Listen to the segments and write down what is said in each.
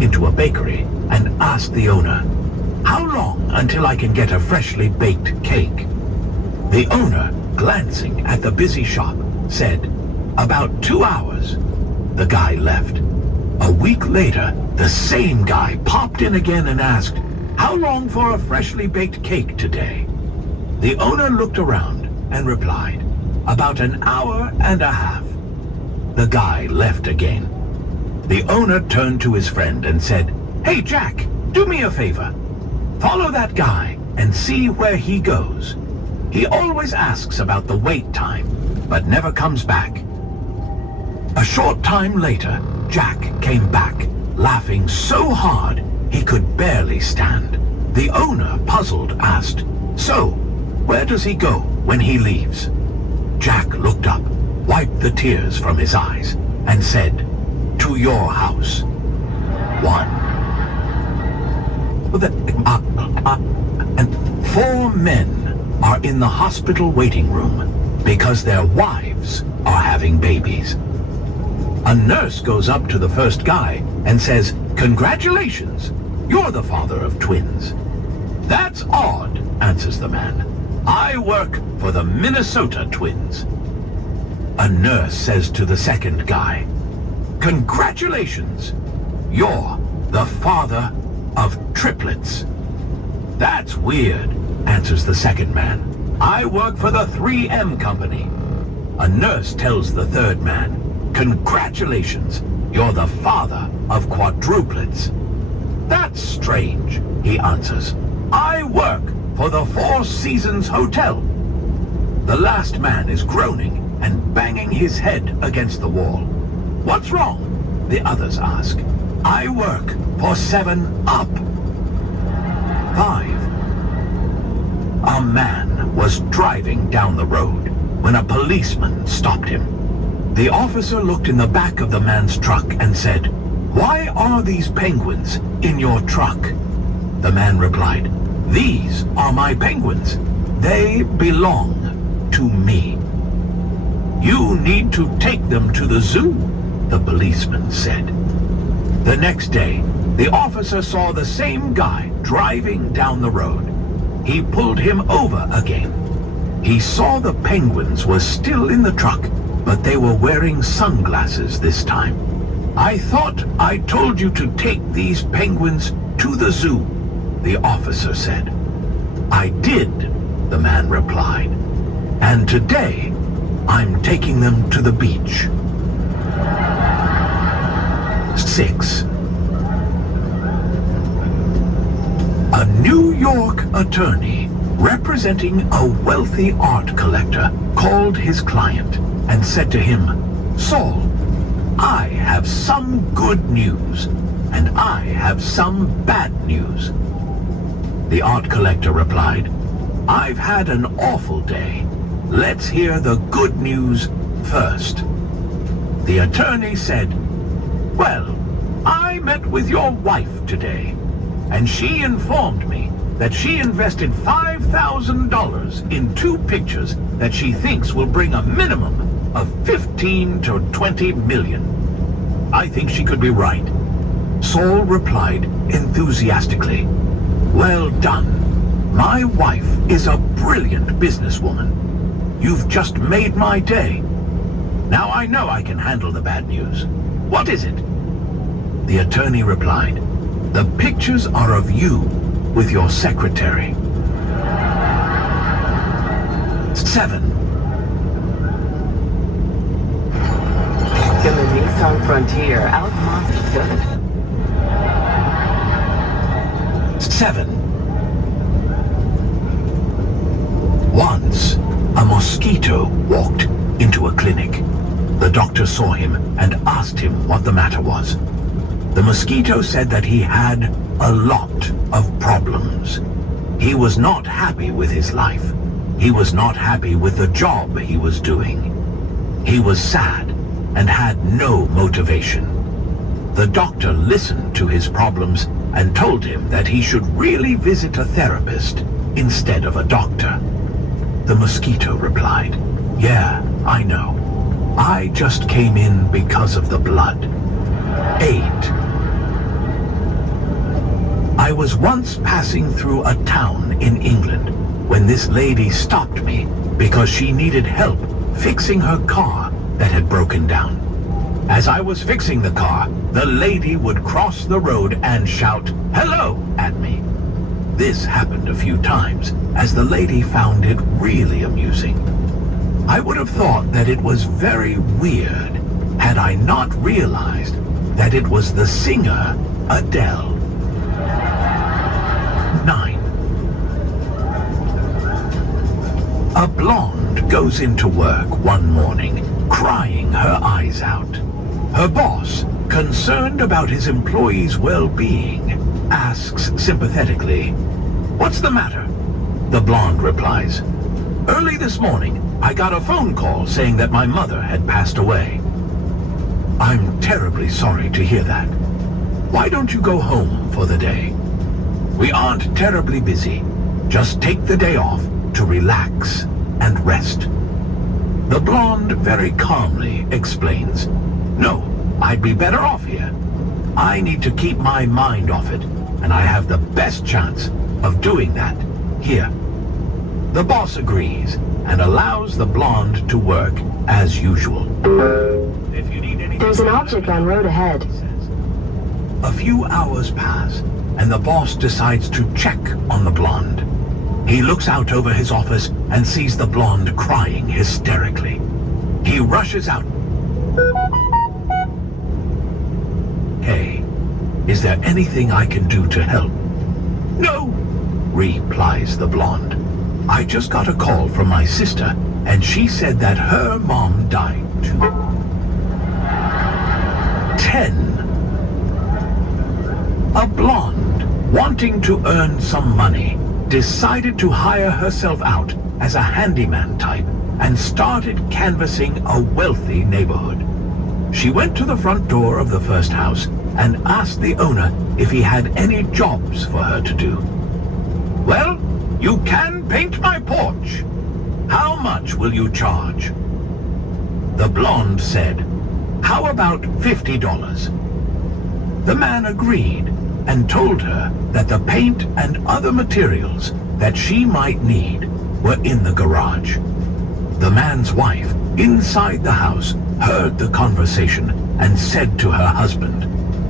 into a bakery and asked the owner, "How long until I can get a freshly baked cake?" The owner, glancing at the busy shop, said, "About 2 hours." The guy left. A week later, the same guy popped in again and asked, "How long for a freshly baked cake today?" The owner looked around and replied, "About an hour and a half." The guy left again. The owner turned to his friend and said, "Hey Jack, do me a favor. Follow that guy and see where he goes. He always asks about the wait time, but never comes back." A short time later, Jack came back, laughing so hard he could barely stand. The owner, puzzled, asked, "So, where does he go when he leaves?" Jack looked up, wiped the tears from his eyes, and said, "To your house." 1. And 4 men are in the hospital waiting room because their wives are having babies. A nurse goes up to the first guy and says, "Congratulations, you're the father of twins." "That's odd," answers the man. "I work for the Minnesota Twins." A nurse says to the second guy, "Congratulations, you're the father of triplets." "That's weird," answers the second man. "I work for the 3M company." A nurse tells the third man, "Congratulations, you're the father of quadruplets." "That's strange," he answers. "I work for the Four Seasons Hotel." The last man is groaning and banging his head against the wall. "What's wrong?" the others ask. "I work for 7-Up." 5. A man was driving down the road when a policeman stopped him. The officer looked in the back of the man's truck and said, "Why are these penguins in your truck?" The man replied, "These are my penguins. They belong to me." "You need to take them to the zoo," the policeman said. The next day, the officer saw the same guy driving down the road. He pulled him over again. He saw the penguins were still in the truck, but they were wearing sunglasses this time. "I thought I told you to take these penguins to the zoo," the officer said. "I did," the man replied. "And today, I'm taking them to the beach." 6. A New York attorney representing a wealthy art collector called his client and said to him, "Saul, I have some good news, and I have some bad news." The art collector replied, "I've had an awful day. Let's hear the good news first." The attorney said, "Well, I met with your wife today, and she informed me that she invested $5,000 in 2 pictures that she thinks will bring a minimum of 15 to 20 million. I think she could be right." Saul replied enthusiastically, "Well done. My wife is a brilliant businesswoman. You've just made my day. Now I know I can handle the bad news. What is it?" The attorney replied, "The pictures are of you with your secretary." 7. In the Nissan Frontier, out monsters. 7. Once, a mosquito walked into a clinic. The doctor saw him and asked him what the matter was. The mosquito said that he had a lot of problems. He was not happy with his life. He was not happy with the job he was doing. He was sad and had no motivation. The doctor listened to his problems and told him that he should really visit a therapist instead of a doctor. The mosquito replied, "Yeah, I know. I just came in because of the blood." 8. I was once passing through a town in England when this lady stopped me because she needed help fixing her car that had broken down. As I was fixing the car, the lady would cross the road and shout, "Hello," at me. This happened a few times, as the lady found it really amusing. I would have thought that it was very weird had I not realized that it was the singer Adele. 9. A blonde goes into work one morning, crying her eyes out. Her boss, concerned about his employees' well-being, asks sympathetically, "What's the matter?" The blonde replies, "Early this morning, I got a phone call saying that my mother had passed away." "I'm terribly sorry to hear that. Why don't you go home for the day?" "We aren't terribly busy. Just take the day off to relax and rest." The blonde very calmly explains, "No, I'd be better off here. I need to keep my mind off it, and I have the best chance of doing that here." The boss agrees and allows the blonde to work as usual. "If you need anything..." There's an object on road ahead. he says. A few hours pass, and the boss decides to check on the blonde. He looks out over his office and sees the blonde crying hysterically. He rushes out. "Hey, is there anything I can do to help?" "No," replies the blonde. "I just got a call from my sister, and she said that her mom died too." 10. A blonde, wanting to earn some money, decided to hire herself out as a handyman type and started canvassing a wealthy neighborhood. She went to the front door of the first house and asked the owner if he had any jobs for her to do. "Well, you can paint my porch. How much will you charge?" The blonde said, "How about $50? The man agreed and told her that the paint and other materials that she might need were in the garage. The man's wife, inside the house, heard the conversation and said to her husband,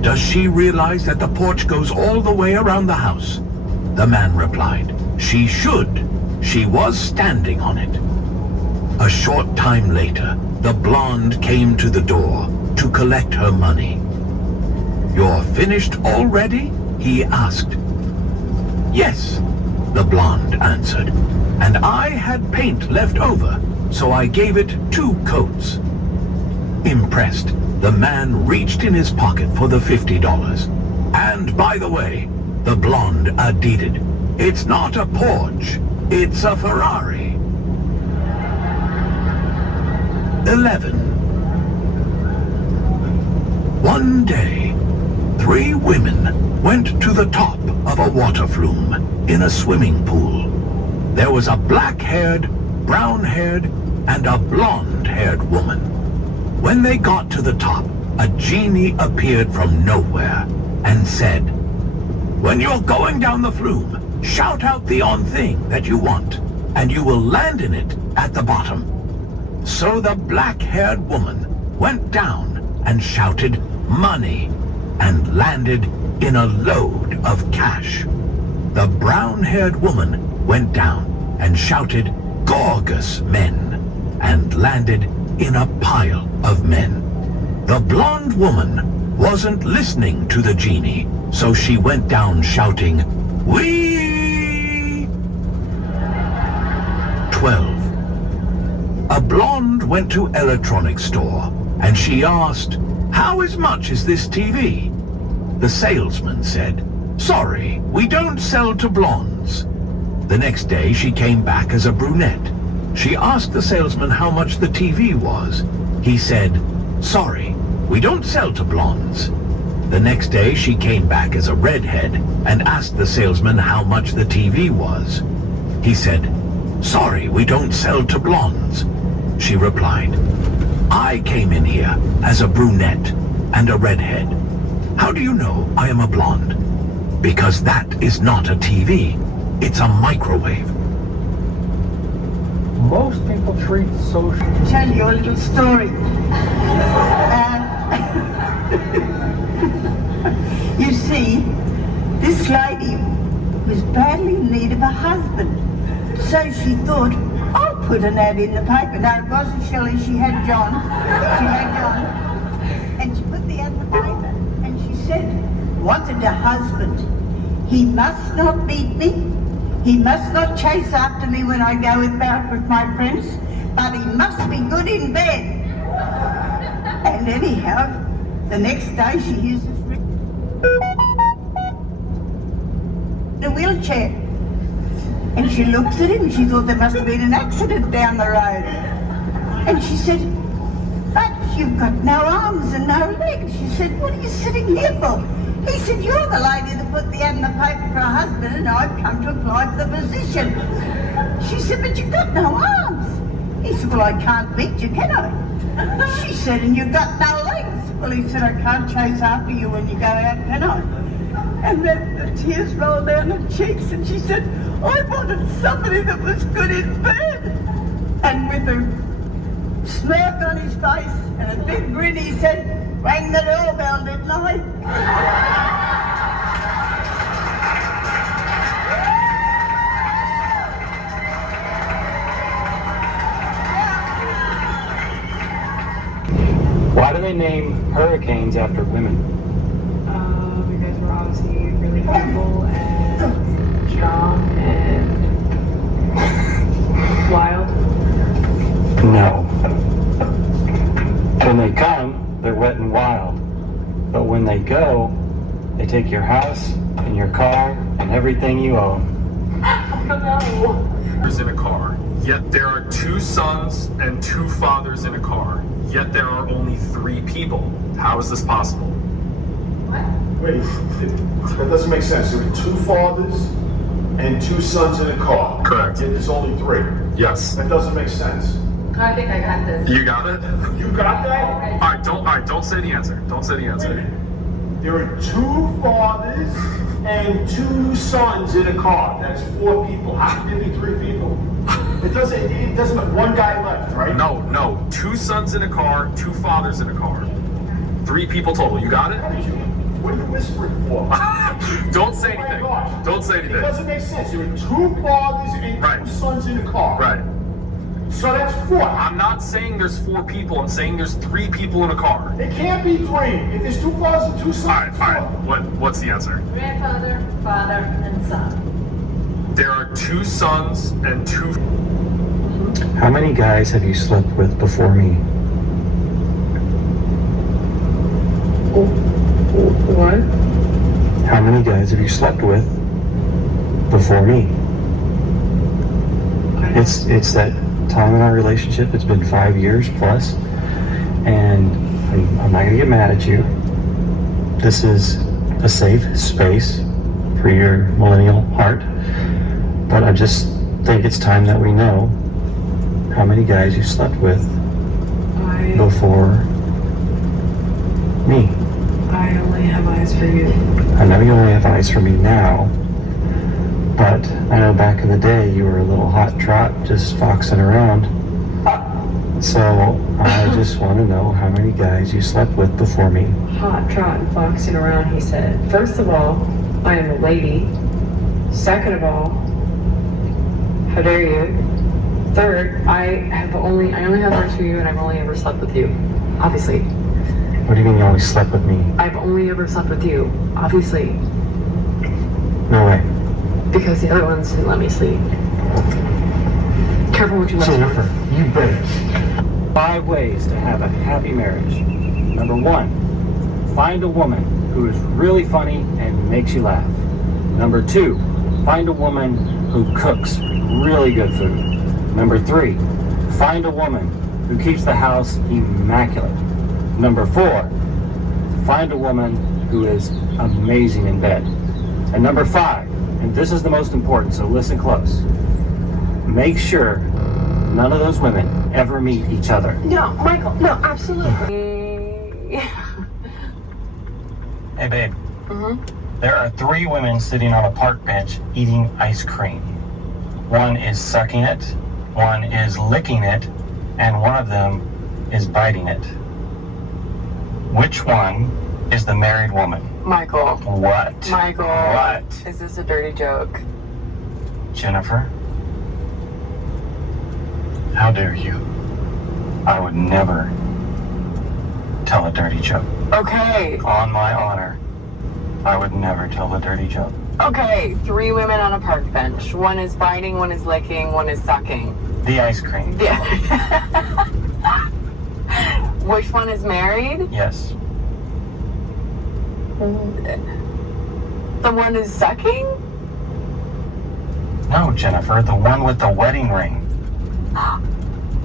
"Does she realize that the porch goes all the way around the house?" The man replied, "She should. She was standing on it." A short time later, the blonde came to the door to collect her money. "You're finished already?" he asked. "Yes," the blonde answered, "and I had paint left over, so I gave it 2 coats. Impressed, the man reached in his pocket for the $50. "And by the way," the blonde added, "it's not a Porsche, it's a Ferrari." 11. One day, 3 women went to the top of a water flume in a swimming pool. There was a black-haired, brown-haired, and a blonde-haired woman. When they got to the top, a genie appeared from nowhere and said, "When you're going down the flume, shout out the on thing that you want, and you will land in it at the bottom." So the black-haired woman went down and shouted "money" and landed in a load of cash. The brown-haired woman went down and shouted "gorgeous men" and landed in a pile of men. The blonde woman wasn't listening to the genie, so she went down shouting "wee." 12. A blonde went to electronics store and she asked, "How much is this TV?" The salesman said, "Sorry, we don't sell to blondes." The next day she came back as a brunette. She asked the salesman how much the TV was. He said, "Sorry, we don't sell to blondes." The next day she came back as a redhead and asked the salesman how much the TV was. He said, "Sorry, we don't sell to blondes." She replied, "I came in here as a brunette and a redhead. How do you know I am a blonde?" Because that is not a TV. It's a microwave. Most people treat social... Tell you a little story. You see, this lady was badly in need of a husband. So she thought, I'll put an ad in the paper. No, it wasn't Shelley, she had John. And she put the ad in the paper and she said, wanted a husband. He must not beat me. He must not chase after me when I go out with my friends, but he must be good in bed. And anyhow, the next day she hears this in a wheelchair. And she looks at him, she thought there must have been an accident down the road. And she said, but you've got no arms and no legs. She said, what are you sitting here for? He said, you're the lady that put the ad in the paper for a husband and I've come to apply for the position. She said, but you've got no arms. He said, well, I can't beat you, can I? She said, and you've got no legs. Well, he said, I can't chase after you when you go out, can I? And then the tears rolled down her cheeks and she said, I wanted somebody that was good in bed. And with a smirk on his face and a big grin, he said, rang the doorbell, didn't I? Why do they name hurricanes after women? Because we're obviously really beautiful and strong and wild. No. When they come, they're wet and wild. But when they go, they take your house and your car and everything you own. Fathers in a car, yet there are 2 sons and 2 fathers in a car, yet there are only 3 people. How is this possible? Wait, that doesn't make sense. There were 2 fathers and 2 sons in a car. Correct. Yet there's only 3. Yes. That doesn't make sense. I think I got this. You got it? You got that? All right, don't say the answer. Don't say the Wait a answer. minute. There are 2 fathers and 2 sons in a car. That's 4 people. How can there be 3 people? It doesn't, one guy left, right? No. 2 sons in a car, 2 fathers in a car. 3 people total. You got it? What are you whispering for? Don't say Oh my anything. gosh. Don't say It anything. doesn't make sense. There are 2 fathers and 2 Right. sons in a car. Right. So that's 4. I'm not saying there's 4 people. I'm saying there's 3 people in a car. It can't be 3. If there's 2 fathers and 2 sons, All right. it's All right. 4. What's the answer? Grandfather, father, and son. There are 2 sons and 2. How many guys have you slept with before me? What? How many guys have you slept with before me? It's that time in our relationship. It's been 5 years plus, and I'm not gonna get mad at you. This is a safe space for your millennial heart, but I just think it's time that we know how many guys you slept with before me. I only have eyes for you. I know you only have eyes for me now, but I know back in the day you were a little hot trot just foxing around. So I just want to know how many guys you slept with before me. Hot trot and foxing around, he said. First of all, I am a lady. Second of all, how dare you? Third, I only have eyes for you and I've only ever slept with you. Obviously. What do you mean you only slept with me? I've only ever slept with you. Obviously. No way. Because the other ones didn't let me sleep. Careful what you wish for. Jennifer, you better. 5 ways to have a happy marriage. Number 1, find a woman who is really funny and makes you laugh. Number 2, find a woman who cooks really good food. Number 3, find a woman who keeps the house immaculate. Number 4, find a woman who is amazing in bed. And number 5, and this is the most important, so listen close. Make sure none of those women ever meet each other. No, Michael, no, absolutely. Hey babe, There are 3 women sitting on a park bench eating ice cream. One is sucking it, one is licking it, and one of them is biting it. Which one is the married woman? Michael. What? Michael. What? Is this a dirty joke? Jennifer? How dare you? I would never tell a dirty joke. Okay. On my honor, I would never tell a dirty joke. Okay. 3 women on a park bench. One is biting, one is licking, one is sucking. The ice cream. Yeah. Which one is married? Yes. The one is sucking? No, Jennifer, the one with the wedding ring.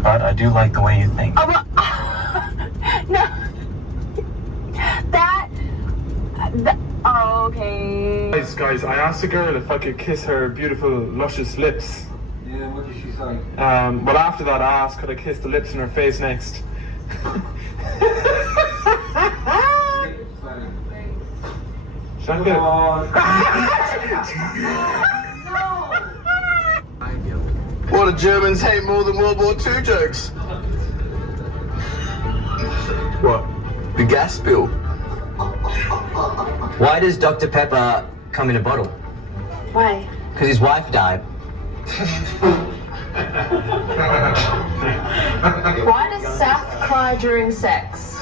But I do like the way you think. Oh, well, no. Oh, okay. Guys, I asked a girl if I could kiss her beautiful, luscious lips. Yeah, what did she say? Well, after that, I asked could I kiss the lips in her face next. Sound good? What do Germans hate more than World War II jokes? What? The gas bill. Why does Dr. Pepper come in a bottle? Why? Because his wife died. Why does Seth cry during sex?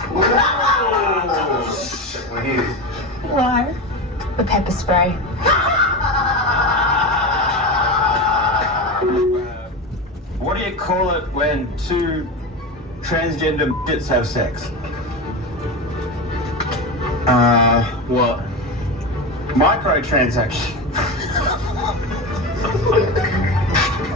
Why? The pepper spray. What do you call it when 2 transgender midgets have sex? What? Microtransaction.